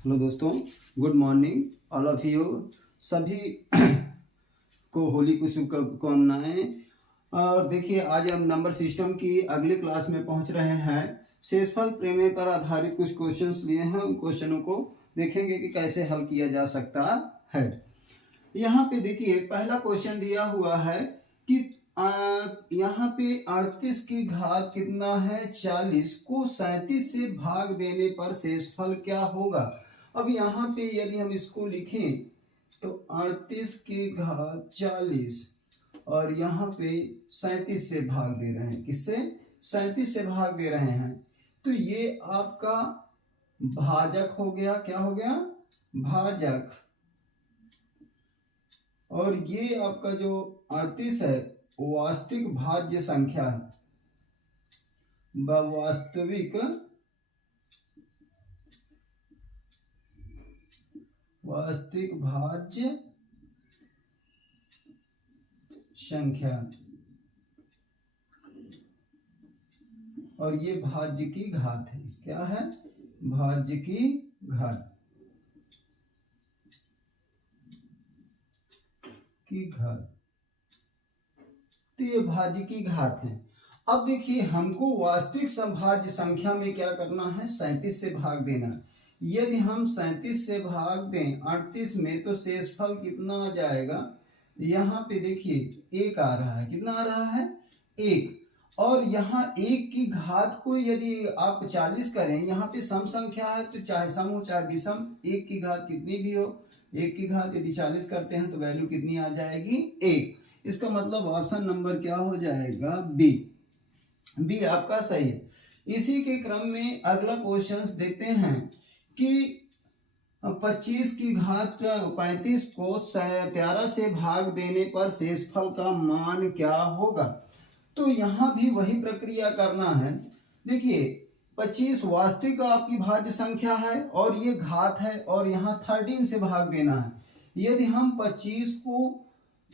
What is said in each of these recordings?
Hello दोस्तों, good morning all of you. सभी को होली की शुभकामनाएं। और देखिए, आज हम नंबर सिस्टम की अगली क्लास में पहुंच रहे हैं। शेषफल प्रमेय पर आधारित कुछ क्वेश्चंस लिए हैं, उन क्वेश्चनों को देखेंगे कि कैसे हल किया जा सकता है। यहाँ पे देखिए, पहला क्वेश्चन दिया हुआ है कि यहाँ पे 38 की घात कितना है 40 को 37 से भाग देने पर शेषफल क्या होगा। अब यहाँ पे यदि हम इसको लिखें तो 38 की घात 40 और यहाँ पे 37 से भाग दे रहे हैं। किससे? 37 से भाग दे रहे हैं। तो ये आपका भाजक हो गया। क्या हो गया? भाजक। और ये आपका जो 38 है वास्तविक भाज्य संख्या है, वास्तविक भाज्य संख्या। और ये भाज्य की घात है। क्या है? भाज्य की घात की घात। तो ये भाज्य की घात है। अब देखिए, हमको वास्तविक संभाज्य संख्या में क्या करना है? 37 से भाग देना। यदि हम 37 से भाग दें 38 में तो शेषफल कितना आ जाएगा? यहाँ पे देखिए 1 आ रहा है। कितना आ रहा है? 1। और यहाँ 1 की घात को यदि आप 40 करें, यहाँ पे सम संख्या है तो चाहे सम हो चाहे विषम, 1 की घात कितनी भी हो, 1 की घात यदि 40 करते हैं तो वैल्यू कितनी आ जाएगी? 1। इसका मतलब ऑप्शन नंबर क्या हो जाएगा? बी। बी आपका सही है। इसी के क्रम में अगला क्वेश्चन देखते हैं कि 25 की घात 35 को 13 से भाग देने पर शेषफल का मान क्या होगा। तो यहाँ भी वही प्रक्रिया करना है। देखिए, 25 वास्तविक आपकी भाज्य संख्या है और ये घात है और यहाँ 13 से भाग देना है। यदि हम 25 को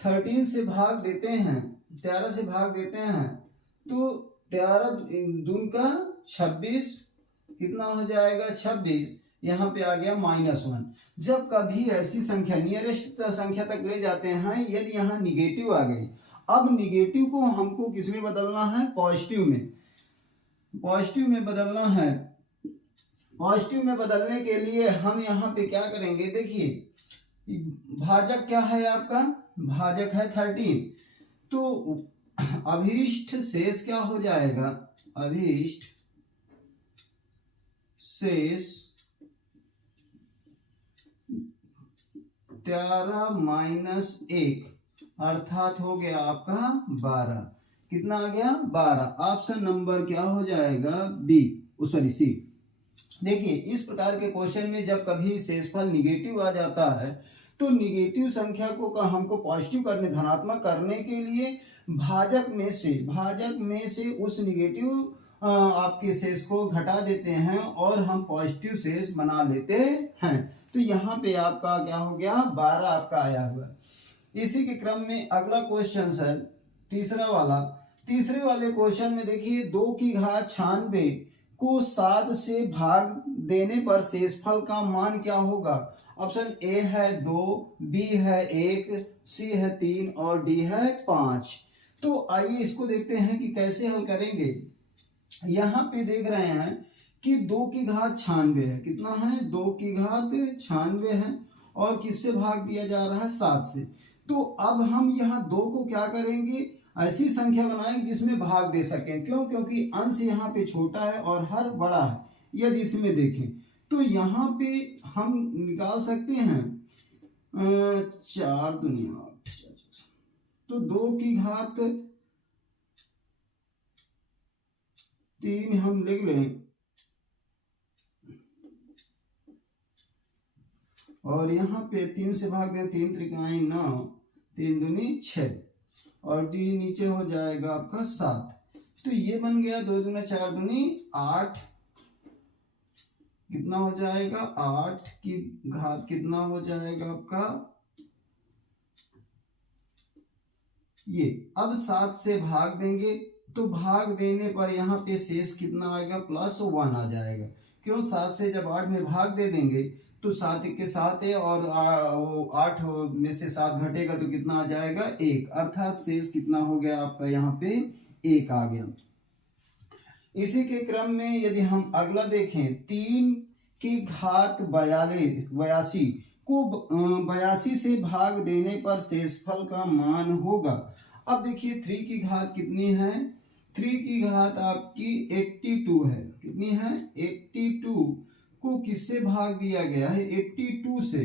13 से भाग देते हैं, 13 से भाग देते हैं तो 13 दून का 26, कितना हो जाएगा? 26। यहाँ पे आ गया -1। जब कभी ऐसी संख्या नियरेस्ट संख्या तक ले जाते हैं, यदि यहाँ निगेटिव आ गई, अब निगेटिव को हमको किस में बदलना है? पॉजिटिव में। पॉजिटिव में बदलना है। पॉजिटिव में बदलने के लिए हम यहाँ पे क्या करेंगे? देखिए, भाजक क्या है आपका? भाजक है 13। तो अभीष्ट शेष क्या हो जाएगा? अभीष्ट शेष 13 - 1 अर्थात हो गया आपका 12। कितना आ गया? 12। ऑप्शन नंबर क्या हो जाएगा? B, sorry C. देखिए, इस प्रकार के क्वेश्चन में जब कभी शेषफल निगेटिव आ जाता है तो निगेटिव संख्या को हमको पॉजिटिव करने, धनात्मक करने के लिए भाजक में से उस निगेटिव आपके शेष को घटा देते हैं और हम पॉजिटिव शेष बना लेते हैं। तो यहाँ पे आपका क्या हो गया? 12 आपका आया हुआ। इसी के क्रम में अगला क्वेश्चन है तीसरा वाला। तीसरे वाले क्वेश्चन में देखिए, 2 की घात 96 को 7 से भाग देने पर शेषफल का मान क्या होगा। ऑप्शन ए है 2, बी है 1, सी है 3 और डी है 5। तो आइए इसको देखते हैं कि कैसे हल करेंगे। यहाँ पे देख रहे हैं कि 2 की घात 96 है। कितना है? 2 की घात 96 है और किससे भाग दिया जा रहा है? 7 से। तो अब हम यहाँ 2 को क्या करेंगे? ऐसी संख्या बनाएंगे जिसमें भाग दे सकें। क्यों? क्योंकि अंश यहाँ पे छोटा है और हर बड़ा है। यदि इसमें देखें तो यहाँ पे हम निकाल सकते हैं 4 दूनी 8। तो 2 की घात 3 हम लिख लें और यहाँ पे 3 से भाग दें, 3 त्रिकाएं 9, 3 दूनी 6 और डी नीचे हो जाएगा आपका 7। तो ये बन गया 2 दूना 4 दूनी 8। कितना हो जाएगा? 8 की घात कितना हो जाएगा आपका? ये। अब 7 से भाग देंगे तो भाग देने पर यहाँ पे शेष कितना आएगा? +1 आ जाएगा। क्यों? 7 से जब 8 में भाग दे देंगे तो 7 के 7 है, और वो 8 में से 7 घटेगा तो कितना आ जाएगा 1, अर्थात शेष कितना हो गया आपका यहाँ पे 1 आ गया। इसी के क्रम में यदि हम अगला देखें 3 की घात 82 को 82 से भाग देने पर शेषफल का मान होगा। अब देखिए 3 की घात कितनी है, 3 की घात आपकी 82 है, कितनी है 82 को किससे भाग दिया गया है 82 से।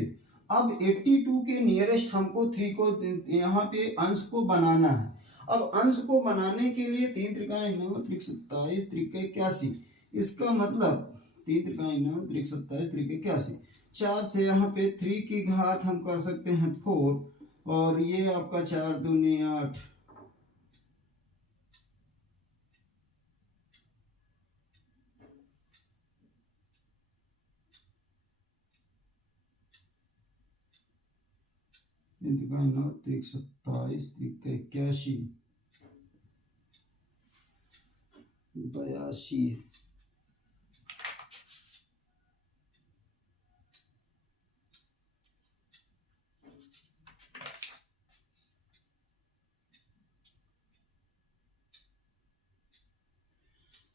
अब 82 के नियरेस्ट हमको 3 को यहाँ पे अंश को बनाना है। अब अंश को बनाने के लिए 3 त्रिकाएं 9 त्रिक 27 त्रिक 81, इसका मतलब 3 त्रिकाएं 9 त्रिक 27 त्रिक 81, 4 से यहाँ पे 3 की घात हम कर सकते हैं 4, और ये आपका 4 दूनी 8, त्रिक 9 त्रिक 27 त्रिक 81 82।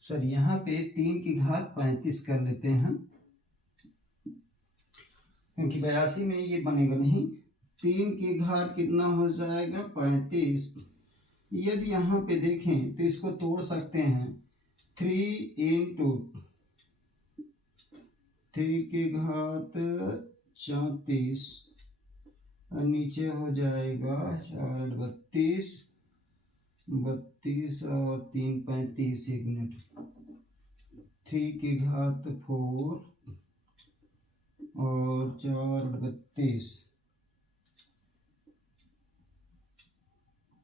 सर यहाँ पे 3 की घात 35 कर लेते हैं, क्योंकि 82 में ये बनेगा नहीं। 3 की घात कितना हो जाएगा 35। यदि यहाँ पे देखें तो इसको तोड़ सकते हैं, 3 इंटू 3 की घात 34, नीचे हो जाएगा 4 32 32 और 3 35, 1 मिनट, 3 की घात 4 और 4 32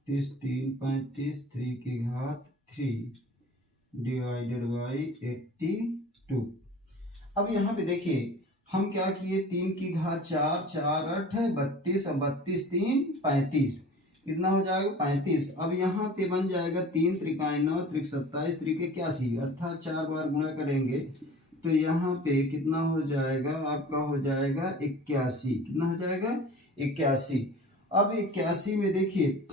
3 35, 3 की घात 3 डिवाइडेड बाई 82। अब यहाँ पे देखिए हम क्या किए, 3 की घात 4 4 8 है 32 और 32 3 35, कितना हो जाएगा 35। अब यहाँ पे बन जाएगा 3 त्रिकाएं 9 त्रिक 27 त्रिक 81, अर्थात 4 बार गुणा करेंगे तो यहाँ पे कितना हो जाएगा आपका हो जाएगा 81, कितना हो जाएगा 81। अब 81 में देखिए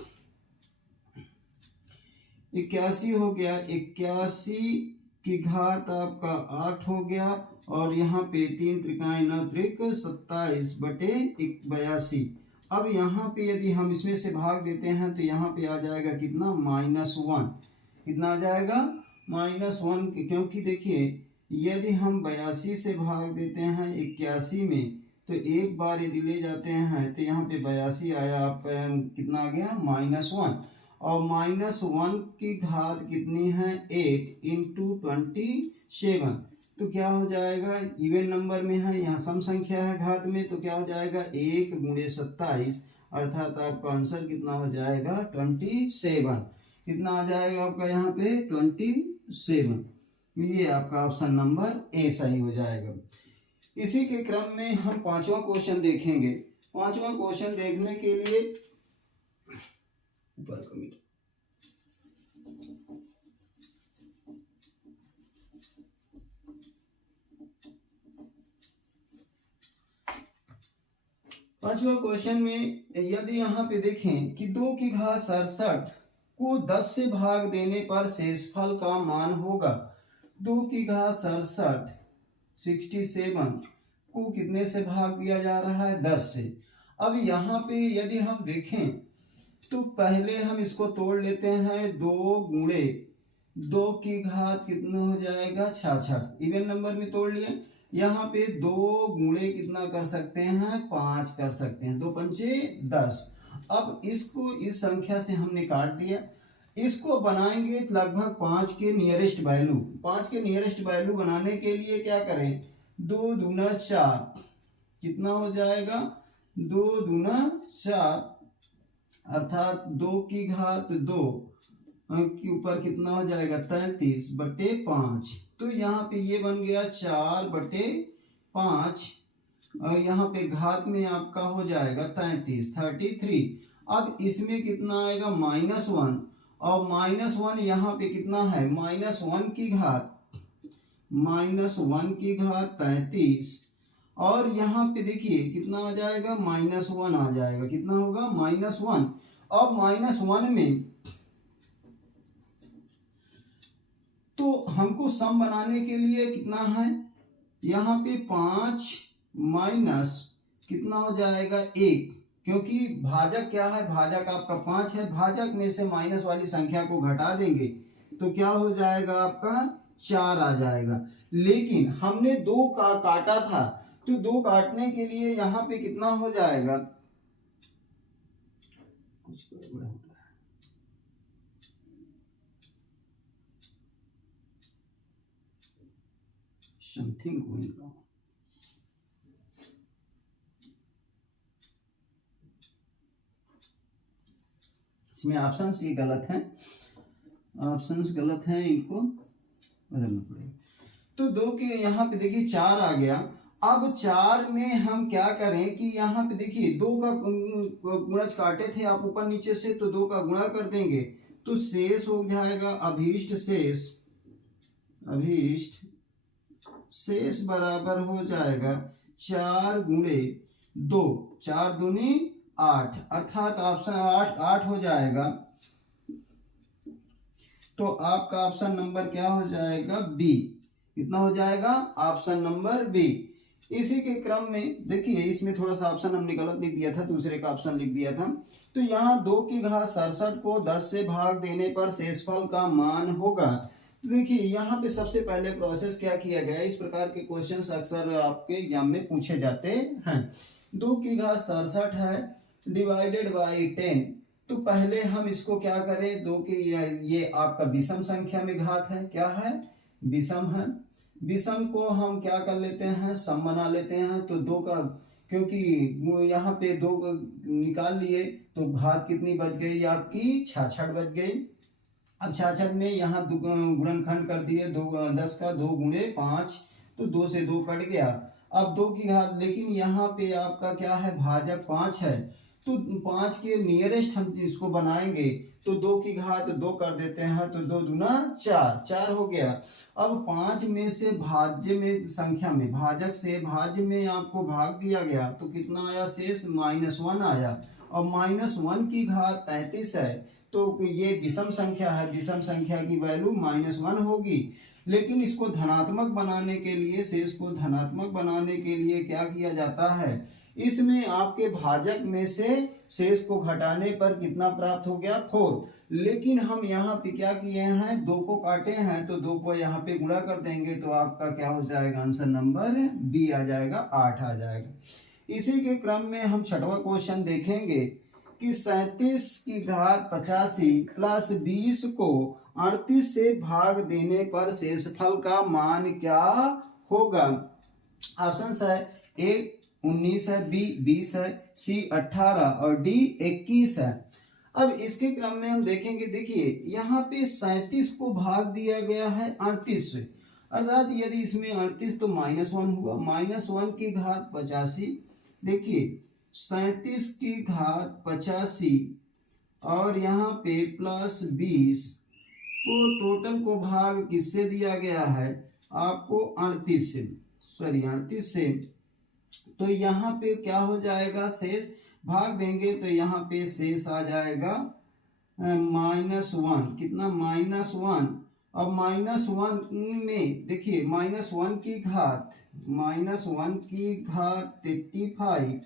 81 हो गया, 81 की घात आपका 8 हो गया, और यहाँ पे 3 त्रिकाएं 9 त्रिक 27 बटे 82। अब यहाँ पे यदि हम इसमें से भाग देते हैं तो यहाँ पे आ जाएगा कितना -1, कितना आ जाएगा -1, क्योंकि देखिए यदि हम 82 से भाग देते हैं 81 में तो एक बार यदि ले जाते हैं तो यहाँ पे 82 आया आपका, कितना आ गया -1, और -1 की घात कितनी है 8 इंटू 27, तो क्या हो जाएगा, इवन नंबर में है, यहाँ सम संख्या है घात में, तो क्या हो जाएगा 1 गुणे 27, अर्थात आपका आंसर कितना हो जाएगा 27, कितना आ जाएगा आपका यहाँ पे 27। ये आपका ऑप्शन नंबर ए सही हो जाएगा। इसी के क्रम में हम 5वां क्वेश्चन देखेंगे। 5वां क्वेश्चन देखने के लिए ऊपर कमिट 5वां क्वेश्चन में यदि यहाँ पे देखें कि 2 की घात 67 को 10 से भाग देने पर शेषफल का मान होगा। 2 की घात 67 को कितने से भाग दिया जा रहा है 10 से। अब यहाँ पे यदि हम देखें तो पहले हम इसको तोड़ लेते हैं, 2 गुणे 2 की घात कितना हो जाएगा 66, इवन नंबर में तोड़ लिए। यहाँ पे 2 गुणे कितना कर सकते हैं 5 कर सकते हैं, 2 पंचे 10। अब इसको इस संख्या से हमने काट दिया, इसको बनाएंगे लगभग 5 के नियरेस्ट वैल्यू। 5 के नियरेस्ट वैल्यू बनाने के लिए क्या करें, 2 दूना 4, कितना हो जाएगा 2 दूना 4, अर्थात 2 की घात 2 के ऊपर कितना हो जाएगा 33 बटे 5। तो यहाँ पे ये बन गया 4 बटे 5, और यहाँ पे घात में आपका हो जाएगा 33। अब इसमें कितना आएगा -1, और -1 यहाँ पे कितना है -1 की घात 33, और यहाँ पे देखिए कितना आ जाएगा, -1 आ जाएगा। कितना होगा, -1। अब -1 में तो हमको सम बनाने के लिए कितना है, यहाँ पे 5 माइनस कितना हो जाएगा 1, क्योंकि भाजक क्या है, भाजक आपका 5 है। भाजक में से माइनस वाली संख्या को घटा देंगे तो क्या हो जाएगा आपका 4 आ जाएगा। लेकिन हमने 2 का काटा था, तो 2 काटने के लिए यहाँ पे कितना हो जाएगा, कुछ गड़बड़ हो रहा है, समथिंग गोइंग रॉन्ग। इसमें ऑप्शंस ये गलत हैं, ऑप्शंस गलत हैं, इनको बदलना पड़ेगा। तो 2 के यहाँ पे देखिए 4 आ गया। अब 4 में हम क्या करें कि यहाँ पे देखिए 2 का गुणज काटे थे आप ऊपर नीचे से, तो 2 का गुणा कर देंगे तो शेष हो जाएगा अभीष्ट शेष, अभीष्ट शेष बराबर हो जाएगा 4 गुणे 2, 4 दूनी 8, अर्थात ऑप्शन 8 हो जाएगा। तो आपका ऑप्शन नंबर क्या हो जाएगा, बी। कितना हो जाएगा, ऑप्शन नंबर बी। इसी के क्रम में देखिए इसमें थोड़ा सा ऑप्शन हमने गलत लिख दिया था, दूसरे का ऑप्शन लिख दिया था। तो यहाँ 2 की घात 67 को 10 से भाग देने पर शेषफल का मान होगा। तो देखिए यहाँ पे सबसे पहले प्रोसेस क्या किया गया, इस प्रकार के क्वेश्चंस अक्सर आपके एग्जाम में पूछे जाते हैं। 2 की घात 67 है डिवाइडेड बाई 10, तो पहले हम इसको क्या करें, 2 की ये आपका विषम संख्या में घात है, क्या है, विषम है। विषम को हम क्या कर लेते हैं, सम बना लेते हैं। तो 2 का, क्योंकि यहाँ पे 2 निकाल लिए तो घात कितनी बच गई आपकी, 66 बच गई। अब 66 में यहाँ गुणनखंड कर दिए, 10 का 2 गुणे 5, तो 2 से 2 कट गया। अब 2 की घात, लेकिन यहाँ पे आपका क्या है, भाजक 5 है, तो 5 के नियरेस्ट हम इसको बनाएंगे तो 2 की घात 2 कर देते हैं, तो 2 दूना 4, 4 हो गया। अब 5 में से भाज्य में संख्या में, भाजक से भाज्य में आपको भाग दिया गया तो कितना आया शेष, -1 आया। और -1 की घात 33 है, तो ये विषम संख्या है, विषम संख्या की वैल्यू -1 होगी। लेकिन इसको धनात्मक बनाने के लिए, शेष को धनात्मक बनाने के लिए क्या किया जाता है, इसमें आपके भाजक में से शेष को घटाने पर कितना प्राप्त हो गया, 4। लेकिन हम यहाँ पे क्या किए हैं, 2 को काटे हैं, तो 2 को यहाँ पे गुणा कर देंगे तो आपका क्या हो जाएगा, आंसर नंबर बी आ जाएगा, 8 आ जाएगा। इसी के क्रम में हम 6वां क्वेश्चन देखेंगे कि 37 की घात 85 प्लस 20 को 38 से भाग देने पर शेषफल का मान क्या होगा। ऑप्शन है, ए 19 है, बी 20 है, सी 18 और डी 21 है। अब इसके क्रम में हम देखेंगे, देखिए यहाँ पे 37 को भाग दिया गया है 38 से, अर्थात यदि इसमें 38 तो -1 हुआ, -1 की घात 85, देखिए 37 की घात 85 और यहाँ पे प्लस 20 को टोटल को भाग किससे दिया गया है आपको, 38 से, सॉरी 38 से। तो यहाँ पे क्या हो जाएगा, शेष भाग देंगे तो यहाँ पे शेष आ जाएगा -1, कितना, -1। अब -1 में देखिए -1 की घात 35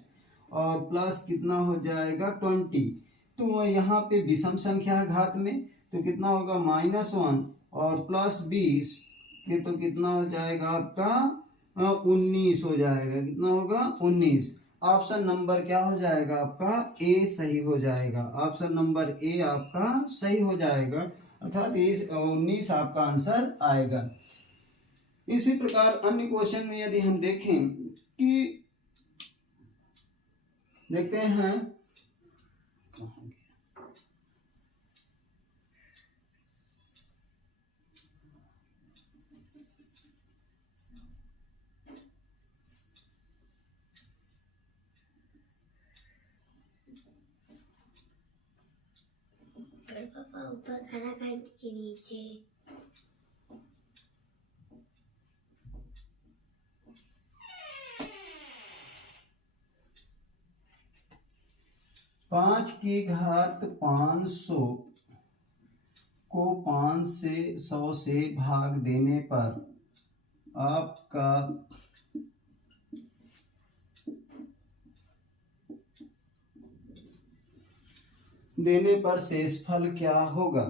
और प्लस कितना हो जाएगा 20, तो यहाँ पे विषम संख्या है घात में, तो कितना होगा -1 और प्लस 20, ये तो कितना हो जाएगा आपका 19 हो जाएगा, कितना होगा 19। ऑप्शन नंबर क्या हो जाएगा आपका, ए सही हो जाएगा, ऑप्शन नंबर ए आपका सही हो जाएगा, अर्थात 19 आपका आंसर आएगा। इसी प्रकार अन्य क्वेश्चन में यदि हम देखें कि देखते हैं, पापा ऊपर खाना खाने के नीचे। 5 की घात 500 को 5 से 100 से भाग देने पर आपका शेषफल क्या होगा।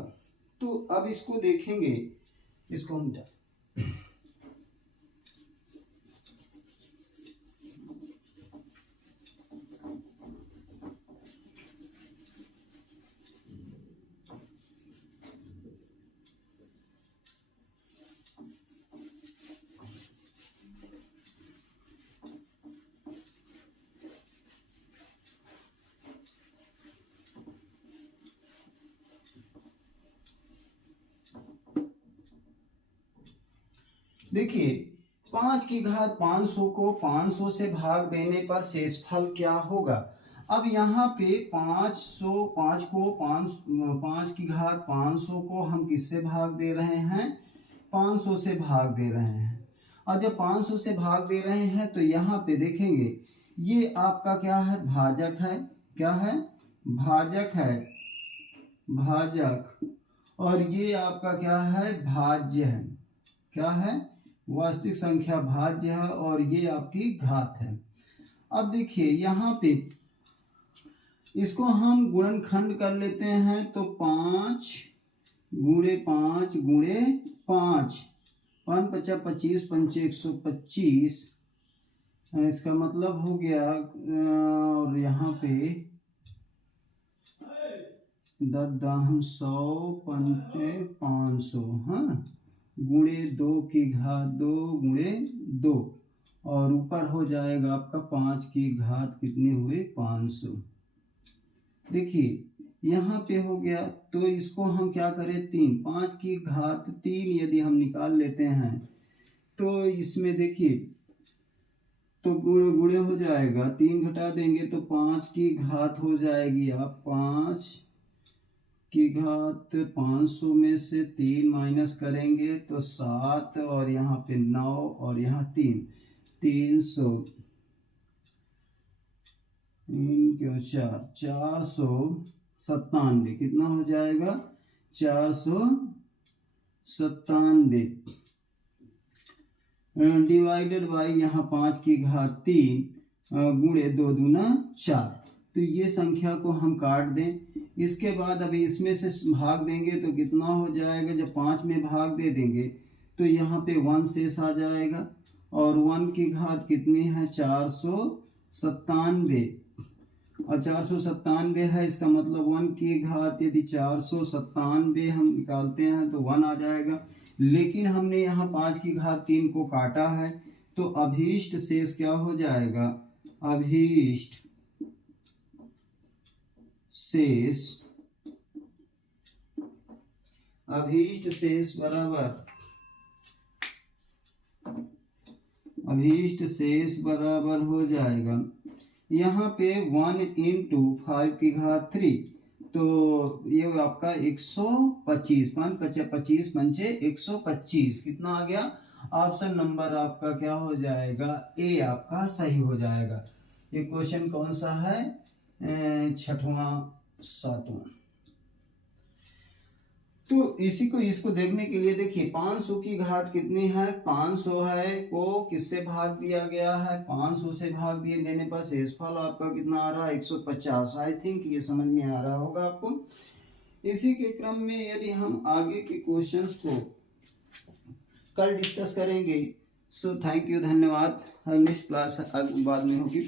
तो अब इसको देखेंगे, इसको हम देखिए 5 की घात 500 को 500 से भाग देने पर शेषफल क्या होगा। अब यहाँ पे 5 की घात 500 को हम किससे भाग दे रहे हैं, 500 से भाग दे रहे हैं। और जब 500 से भाग दे रहे हैं तो यहाँ पे देखेंगे ये आपका क्या है, भाजक है, क्या है, भाजक है, भाजक, और ये आपका क्या है, भाज्य है, क्या है, वास्तविक संख्या भाज्य है, और ये आपकी घात है। अब देखिए यहाँ पे इसको हम गुणनखंड कर लेते हैं, तो 5 गुणे 5 गुणे 5, 5 पचा 25, 5 125, इसका मतलब हो गया, और यहाँ पे 10 100 500, हाँ, गुणे 2 की घात 2 गुणे 2, और ऊपर हो जाएगा आपका 5 की घात कितनी हुई, 500। देखिए यहाँ पे हो गया, तो इसको हम क्या करें, 5 की घात 3 यदि हम निकाल लेते हैं तो इसमें देखिए तो गुणे हो जाएगा, 3 घटा देंगे तो 5 की घात हो जाएगी, आप 5 की घात 500 में से 3 माइनस करेंगे तो 7, और यहाँ पे 9, और यहाँ 3, 300, 3 क्यों 4, 497, कितना हो जाएगा, 497 डिवाइडेड बाई यहाँ 5 की घात 3 गुणे 2 दूना 4। तो ये संख्या को हम काट दें, इसके बाद अभी इसमें से भाग देंगे तो कितना हो जाएगा, जब 5 में भाग दे देंगे तो यहाँ पे 1 शेष आ जाएगा, और 1 की घात कितनी है, 497, और 497 है, इसका मतलब 1 की घात यदि 497 हम निकालते हैं तो 1 आ जाएगा। लेकिन हमने यहाँ 5 की घात 3 को काटा है, तो अभीष्ट शेष क्या हो जाएगा, अभीष्ट शेष बराबर हो जाएगा यहाँ पे 1 × 5 की घात 3, तो ये आपका 125, 5 × 25 पंचे 125, कितना आ गया, ऑप्शन नंबर आपका क्या हो जाएगा, ए आपका सही हो जाएगा। ये क्वेश्चन कौन सा है, 6वां 7वां। तो इसको देखने के लिए देखिए 500 की घात कितनी है, 500 है, को किससे भाग दिया गया है, 500 से भाग दिए देने पर शेषफल आपका कितना आ रहा है, 150। आई थिंक ये समझ में आ रहा होगा आपको। इसी के क्रम में यदि हम आगे के क्वेश्चंस को कल डिस्कस करेंगे। सो थैंक यू, धन्यवाद। नेक्स्ट क्लास बाद में होगी।